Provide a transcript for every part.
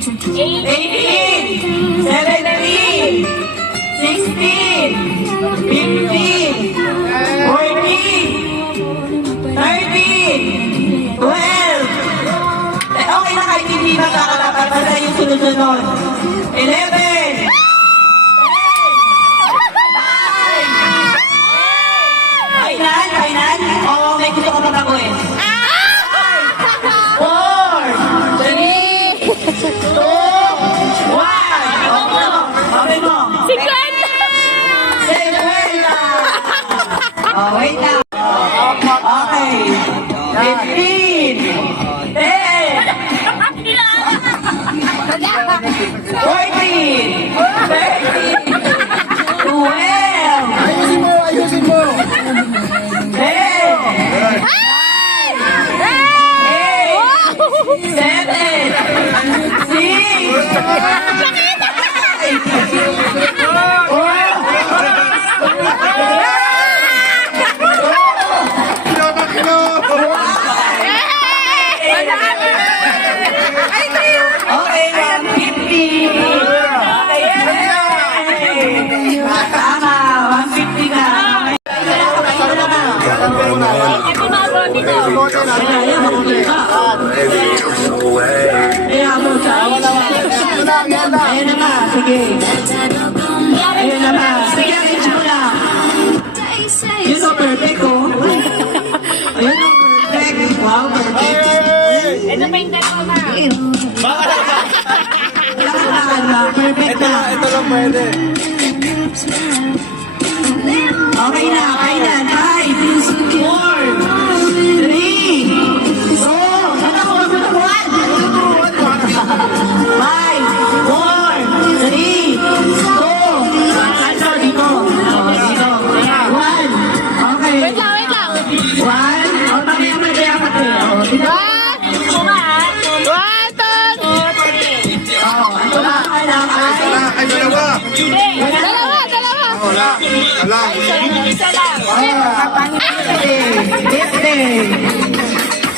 18, 17, 16, 15, 14, 13, 12. Okay na kahit hindi magkakalapat. Basta yung sunod-sunod. 11, 10, 9, kainan? Oo, may gusto ko pataguin. 4, 3, 2, 1. Okay mo. 50! 50. Oh, wait lang. Okay. 15, 10, 14, 13, 12. Ayusin mo! 10, Ayun na nga, sige. Ayun na nga. Sige, ang itsura. Yun o, perfect o. Ayun o, perfect. Wow, perfect. Ito pa yung dalawa na. Lakad na, perfect na. Ito lang pwede. Okay na, kainan. 5, 4, 3, 2, ano ko, 50.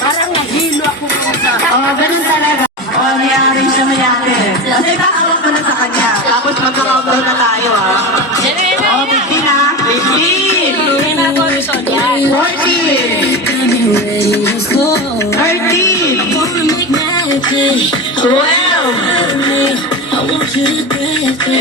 Parang nahilo ako. Ganun talaga. Ni-arrange naman natin. Kasi kakawag mo na sa kanya. Tapos magka-countdown na tayo, ha? 15 na. 15. 14. 13. 12. 11. 10.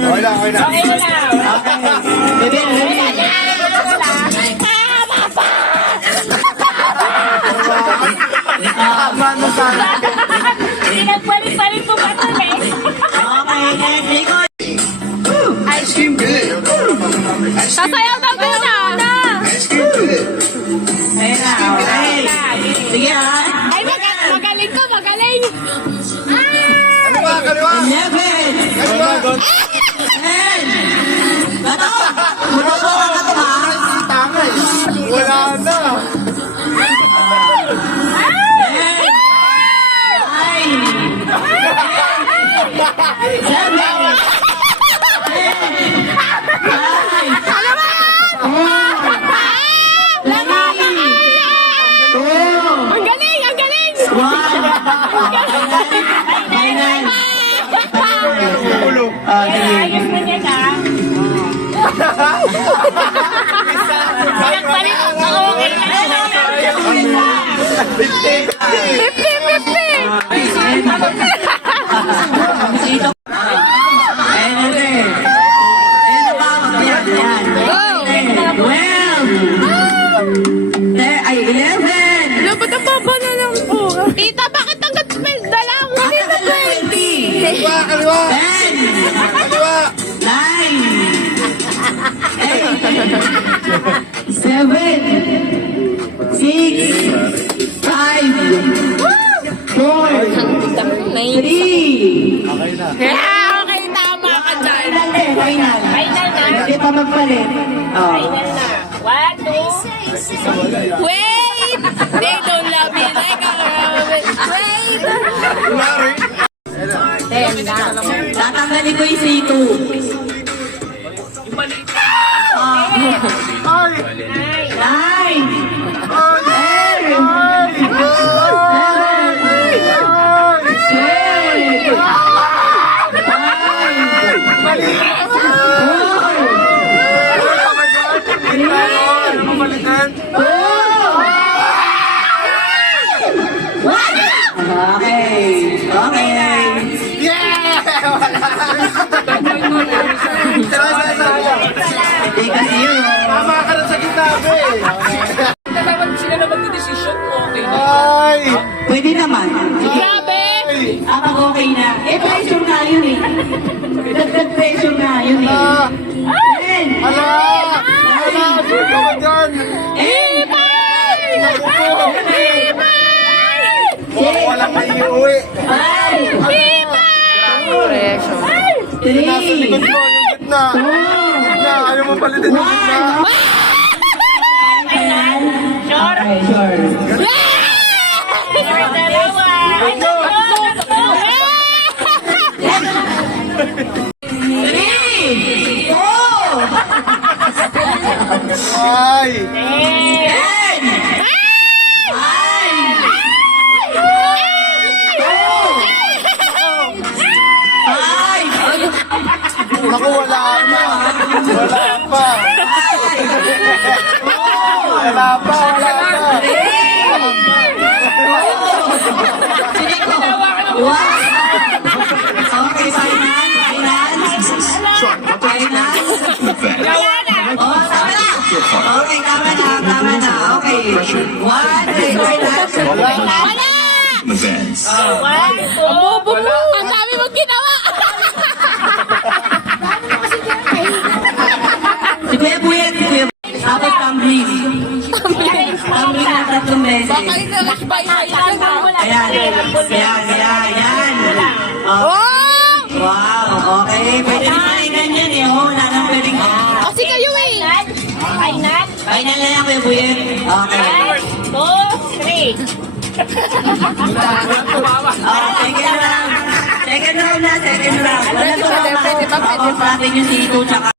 Okay na, okay na. Bebe, Mano sana. Pinagpalit-palit po pa ito eh. okay, Ice cream good. Sasayaw na muna! ayun na, okay. Sige, ha? Ay, magaling ko, magaling! Kaliwa, kaliwa. 11. Kaliwa. 10. Bato! Munobo ka na ito, ha? Tama eh. Wala na. 9. Ang galing, ang galing! Ayos na niya na. Pinagpalit ako, okay na. 50. Ay, 11. Ano ba ito baba na lang po? Tita, bakit ang gatspell na lang? Hindi na 20. Kaliwa, kaliwa. 10. Kaliwa. 9. 7. 6. 5. 4. 3. Okay na. Okay, tama ka dyan. Final. Final na. Hindi pa magpalit. Oh. Final na. 1, 2. Wait! They don't love me like I love it. Wait! Wala rin. 10 na. Tatanggalin ko yung C2. Ay! Nine. Ay! Mali! Ano mo balikan? Okay. Yeah! Hindi kasi yun. Tama ka na sa gitna, be! Sila na magdidesisyon kung okay na. Ay! Pwede naman. Grabe! Kapag okay na. Pressure nga yun eh. Dagdag pressure nga yun eh. Ten. Ala! Ala! Sure ka ba dyan? Naku po! Walang may iuwi. Five. Nasa likod Three. mo, yung gitna. Gitna, ayaw mo palitin yung gitna. Okay, sure. Three. Four. Ay! Ten. Nine. Five. Naku, wala pa. Wala pa. Wala pa, wala pa. Okay, final. Oh, tama na. Okay, tama na. Okay. One, two, final. Events. Ang bobo mo! Ang dami mong ginawa! Si Kuya Buyet. Tapos tumbling. Tumbling na 3 beses. Bakit na lakbay na yan? Ayan. Wow, okay. Pwede naman ay ganyan eh. Oh, wala nang pwedeng Kasi kayo eh! Final na yan, Kuya Buyet. Okay. 2, 3. Second round na. Wala tumama. Tapos natin yung sito tsaka